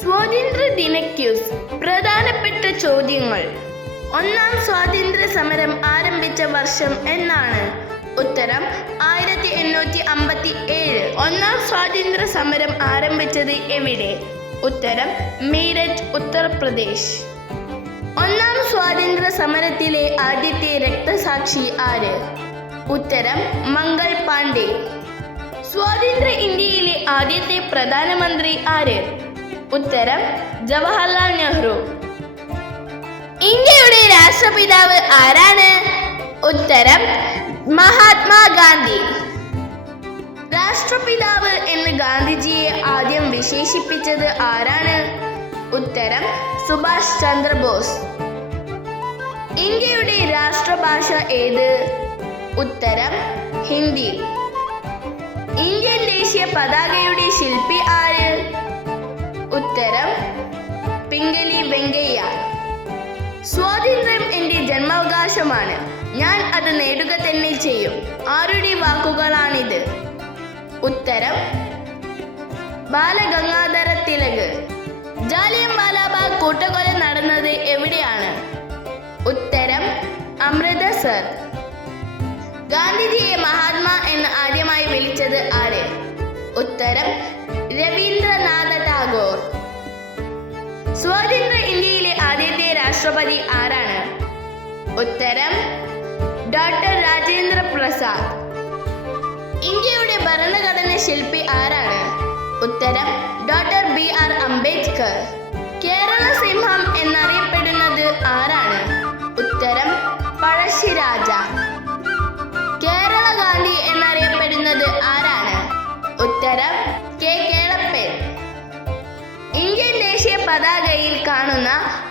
സ്വാതന്ത്ര്യ ദിന ക്യൂസ് പ്രധാനപ്പെട്ട ചോദ്യങ്ങൾ. ഒന്നാം സ്വാതന്ത്ര്യ സമരം ആരംഭിച്ച വർഷം എന്നാണ്. ഉത്തരം ആയിരത്തി എണ്ണൂറ്റി അമ്പത്തി ഏഴ് ഒന്നാം സ്വാതന്ത്ര്യ സമരം ആരംഭിച്ചത് എവിടെ? ഉത്തരം മീരറ്റ് ഉത്തർപ്രദേശ്. ഒന്നാം സ്വാതന്ത്ര്യ സമരത്തിലെ ആദ്യത്തെ രക്തസാക്ഷി ആര്? ഉത്തരം മംഗൾ പാണ്ഡെ. സ്വാതന്ത്ര്യ ഇന്ത്യയിലെ ആദ്യത്തെ പ്രധാനമന്ത്രി ആര്? ഉത്തരം ജവഹർലാൽ നെഹ്റു. ഇന്ത്യയുടെ രാഷ്ട്രപിതാവ് ആരാണ്? ഉത്തരം മഹാത്മാഗാന്ധി. രാഷ്ട്രപിതാവ് എന്ന് ഗാന്ധിജിയെ ആദ്യം വിശേഷിപ്പിച്ചത് ആരാണ്? ഉത്തരം സുഭാഷ് ചന്ദ്രബോസ്. ഇന്ത്യയുടെ രാഷ്ട്രഭാഷ ഏത്? ഉത്തരം ഹിന്ദി. ഇന്ത്യൻ ദേശീയ പതാകയുടെ ശില്പി ആര് ഉത്തരം പിങ്കലി വെങ്കയ്യ. സ്വാതന്ത്ര്യം എന്റെ ജന്മാവകാശമാണ്. ഞാൻ അത് നേടുക തന്നെ ചെയ്യും. ആരുടെ വാക്കുകളാണിത്? ഉത്തരം ബാലഗംഗാധര തിലക്. ജാലിയം വാലാബാഗ് കൂട്ടക്കൊല നടന്നത് എവിടെയാണ്? ഉത്തരം അമൃതസർ. ഗാന്ധിജിയെ മഹാത്മാ എന്ന് ആദ്യമായി വിളിച്ചത് ആര്? ഉത്തരം രാഷ്ട്രപതി ആരാണ്? ഉത്തരം ഡോക്ടർ രാജേന്ദ്ര പ്രസാദ്. ഇന്ത്യയുടെ ഭരണഘടന ശില്പി ആരാണ്? ഉത്തരം doctor B R Ambedkar. Kerala സിംഹം എന്നറിയപ്പെടുന്നത് പതാകയിൽ കാണുന്ന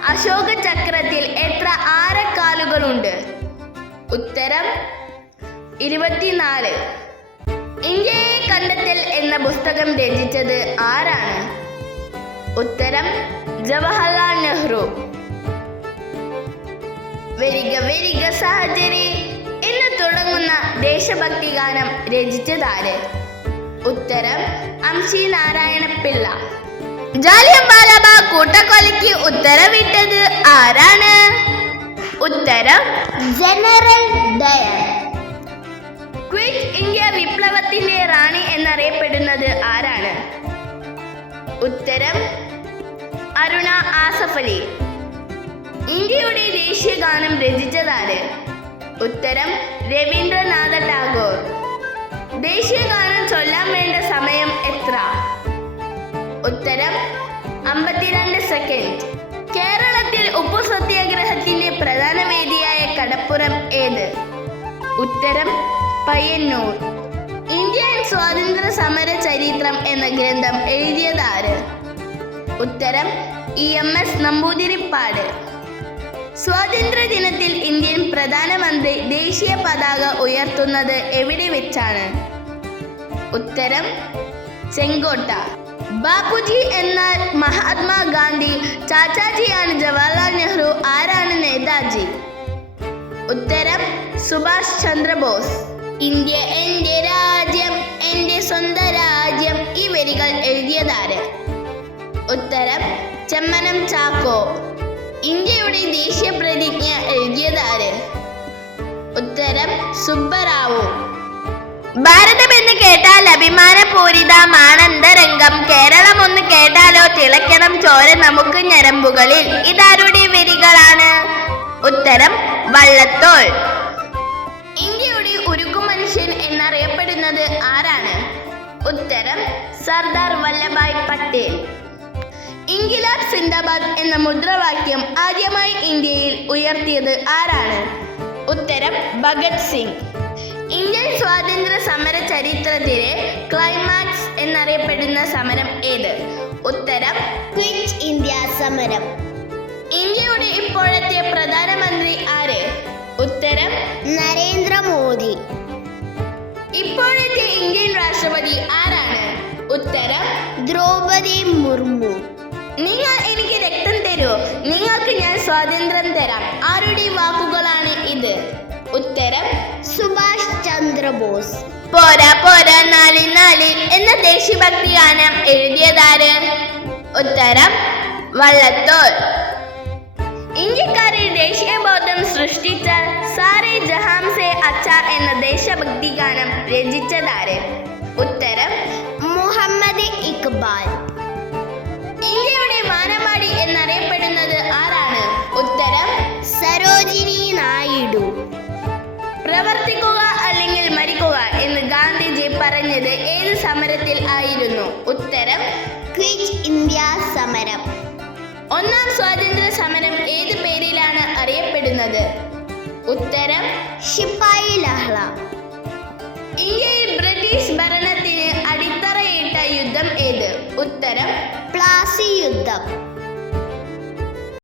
അശോക ചക്രത്തിൽ എത്ര ആരക്കാലുകളുണ്ട്? ഉത്തരം ഇരുപത്തിനാല്. ഇന്ത്യയെ കണ്ടെത്തൽ എന്ന പുസ്തകം രചിച്ചത് ആരാണ്? ഉത്തരം ജവഹർലാൽ നെഹ്റു. വരിക വരിക സഹചരി. എന്ന് തുടങ്ങുന്ന ദേശഭക്തി ഗാനം രചിച്ചതാര്? ഉത്തരം അംശി നാരായണ പിള്ള ജാലിയൻ വാലാബാഗ് കൂട്ടക്കൊലയ്ക്ക് ഉത്തരവിട്ടത് ആരാണ്? ഉത്തരം ജനറൽ ഡയർ ക്വിറ്റ് ഇന്ത്യ വിപ്ലവത്തിന്റെ റാണി എന്നറിയപ്പെടുന്നത് ആരാണ്? ഉത്തരം അരുണ ആസഫ് അലി ഇന്ത്യയുടെ ദേശീയ ഗാനം രചിച്ചതാണ് ഉത്തരം രവീന്ദ്രനാഥ ടാഗോർ. പ്രധാന വേദിയായ കടപ്പുറം ഏത്? ഉത്തരം പയ്യന്നൂർ. ഇന്ത്യൻ സ്വാതന്ത്ര്യ സമര ചരിത്രം എന്ന ഗ്രന്ഥം എഴുതിയതാര്? ഉത്തരം ഇ എം എസ് നമ്പൂതിരിപ്പാട്. സ്വാതന്ത്ര്യ ദിനത്തിൽ ഇന്ത്യൻ പ്രധാനമന്ത്രി ദേശീയ പതാക ഉയർത്തുന്നത് എവിടെ വെച്ചാണ്? ഉത്തരം ചെങ്കോട്ട. ബാപ്പുജി എന്നാൽ മഹാത്മാഗാന്ധി ചാച്ചാജിയാണ് ജവഹർലാൽ നെഹ്റു ആരാണ് നേതാജി? ഉത്തരം സുഭാഷ് ചന്ദ്രബോസ്. ഇന്ത്യ എന്റെ രാജ്യം എന്റെ സ്വന്തം രാജ്യം ഈ വരികൾ എഴുതിയതാര്? ഉത്തരം ചെമ്മനം ചാക്കോ. ഇന്ത്യയുടെ ദേശീയ പ്രതിജ്ഞ എഴുതിയതാര്? ഉത്തരം സുബ്ബറാവു. ഭാരതം എന്ന് കേട്ടാൽ അഭിമാനപൂരിതമാനന്ദരംഗം കേരളം ഒന്ന് കേട്ടാലോ തിളയ്ക്കണം ചോര നമുക്ക് ഞരമ്പുകളിൽ. ഇതാരുടെ വരികളാണ്? ഉത്തരം വള്ളത്തോൾ. ഇന്ത്യയുടെ ഉരുക്കു മനുഷ്യൻ എന്നറിയപ്പെടുന്നത് ആരാണ്? ഉത്തരം സർദാർ വല്ലഭായ് പട്ടേൽ. ഇൻകിലാബ് സിന്ദാബാദ് എന്ന മുദ്രാവാക്യം ആദ്യമായി ഇന്ത്യയിൽ ഉയർത്തിയത് ആരാണ്? ഉത്തരം ഭഗത് സിംഗ്. ഇന്ത്യൻ സ്വാതന്ത്ര്യ സമര ചരിത്രത്തിലെ ക്ലൈമാക്സ് എന്നറിയപ്പെടുന്ന സമരം ഏത്? ഉത്തരം ക്വിറ്റ് ഇന്ത്യ സമരം. ഇന്ത്യയുടെ ഇപ്പോഴത്തെ പ്രധാനമന്ത്രി ആര്? ഉത്തരം നരേന്ദ്രമോദി ഇപ്പോഴത്തെ ഇന്ത്യൻ രാഷ്ട്രപതി ആരാണ്? ഉത്തരം ദ്രൗപദി മുർമു. നിങ്ങൾ എനിക്ക് രക്തം തരൂ. നിങ്ങൾക്ക് ഞാൻ സ്വാതന്ത്ര്യം തരാം. ആരുടെ വാക്കുകളാണ് ഇത്? ഉത്തരം സുഭാഷ് ചന്ദ്രബോസ്. പോരാ പോരാ നാല് നാല് എന്ന ദേശീയഭക്തി ഗാനം എഴുതിയതാര്? ഉത്തരം വള്ളത്തോൾ. ഇന്ത്യക്കാരിൽ ദേശീയബോധം സൃഷ്ടിച്ച സാറേ ജഹാം സെ അച്ച എന്ന ദേശഭക്തി ഗാനം രചിച്ചതാര്? ഉത്തരം മുഹമ്മദ് ഇക്ബാൽ. സമരത്തിൽ ആയിരുന്നു. ഉത്തരം ക്വിറ്റ് ഇന്ത്യ സമരം. ഒന്നാം സ്വാതന്ത്ര്യ സമരം ഏത് പേരിലാണ് അറിയപ്പെടുന്നത്? ഉത്തരം ഷിപ്പായി ലഹള. ഇന്ത്യയിൽ